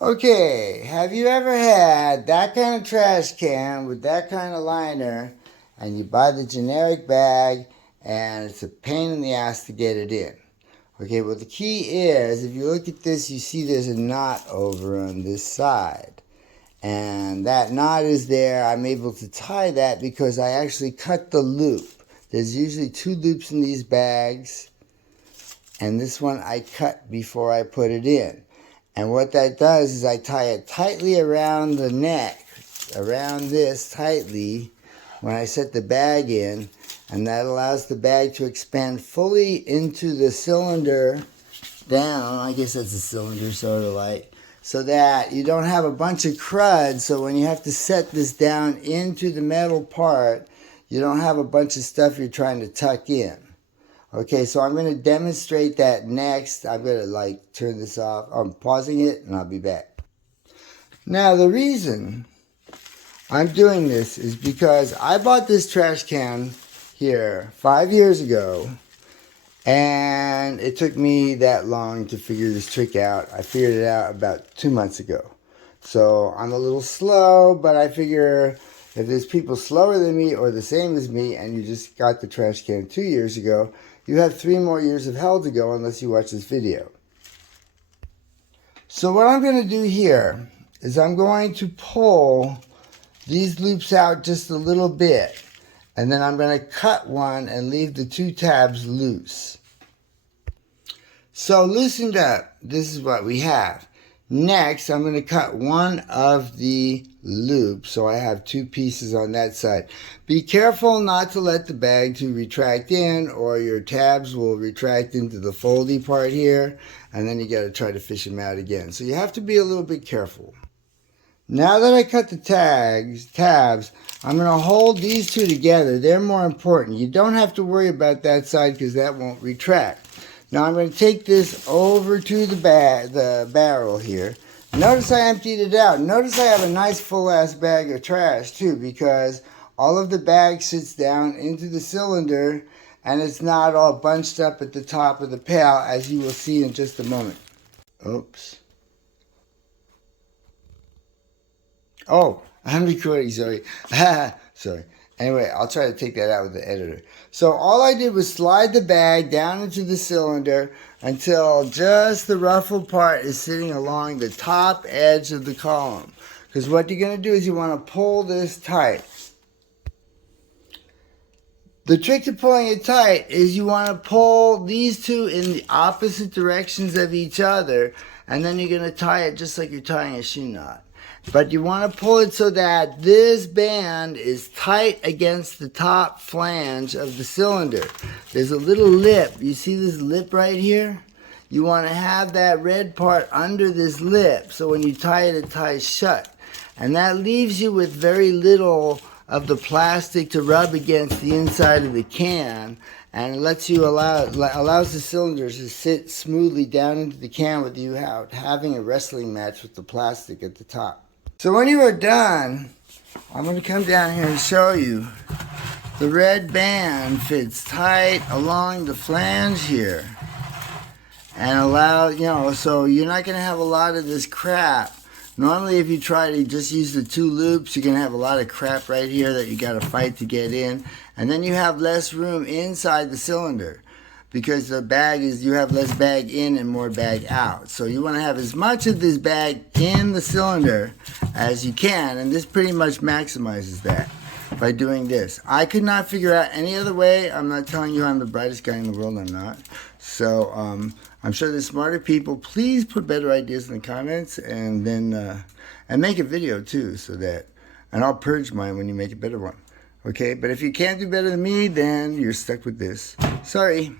Okay, have you ever had that kind of trash can with that kind of liner and you buy the generic bag and it's a pain in the ass to get it in? Okay, well the key is, if you look at this, you see there's a knot over on this side. And that knot is there. I'm able to tie that because I actually cut the loop. There's usually 2 loops in these bags, and this one I cut before I put it in. And what that does is I tie it tightly around the neck, around this tightly, when I set the bag in, and that allows the bag to expand fully into the cylinder down. I guess that's a cylinder, sort of like, so that you don't have a bunch of crud. So when you have to set this down into the metal part, you don't have a bunch of stuff you're trying to tuck in. Okay, so I'm going to demonstrate that next. I'm going to turn this off. I'm pausing it and I'll be back. Now the reason I'm doing this is because I bought this trash can here 5 years ago, and it took me that long to figure this trick out. I figured it out about 2 months ago. So I'm a little slow, but I figure if there's people slower than me or the same as me and you just got the trash can 2 years ago, you have 3 more years of hell to go unless you watch this video. So what I'm going to do here is I'm going to pull these loops out just a little bit, and then I'm going to cut one and leave the 2 tabs loose. So loosened up, this is what we have. Next, I'm going to cut one of the loops, so I have 2 pieces on that side. Be careful not to let the bag to retract in, or your tabs will retract into the foldy part here, and then you got to try to fish them out again. So you have to be a little bit careful. Now that I cut the tabs, I'm going to hold these 2 together. They're more important. You don't have to worry about that side because that won't retract. Now I'm going to take this over to the barrel here. Notice I emptied it out. Notice I have a nice full-ass bag of trash too, because all of the bag sits down into the cylinder and it's not all bunched up at the top of the pail, as you will see in just a moment. Oops. Oh, I'm recording, sorry. Sorry. Anyway, I'll try to take that out with the editor. So all I did was slide the bag down into the cylinder until just the ruffled part is sitting along the top edge of the column. Because what you're going to do is you want to pull this tight. The trick to pulling it tight is you want to pull these 2 in the opposite directions of each other, and then you're going to tie it just like you're tying a shoe knot. But you want to pull it so that this band is tight against the top flange of the cylinder. There's a little lip. You see this lip right here? You want to have that red part under this lip, so when you tie it, it ties shut. And that leaves you with very little of the plastic to rub against the inside of the can, and it lets you allows the cylinders to sit smoothly down into the can without having a wrestling match with the plastic at the top. So when you are done, I'm going to come down here and show you. The red band fits tight along the flange here, and so you're not going to have a lot of this crap. Normally, if you try to just use the 2 loops, you're going to have a lot of crap right here that you got to fight to get in. And then you have less room inside the cylinder because you have less bag in and more bag out. So you want to have as much of this bag in the cylinder as you can. And this pretty much maximizes that by doing this. I could not figure out any other way. I'm not telling you I'm the brightest guy in the world. I'm not. So I'm sure there's smarter people. Please put better ideas in the comments, and then and make a video too, and I'll purge mine when you make a better one. Okay, but if you can't do better than me, then you're stuck with this. Sorry.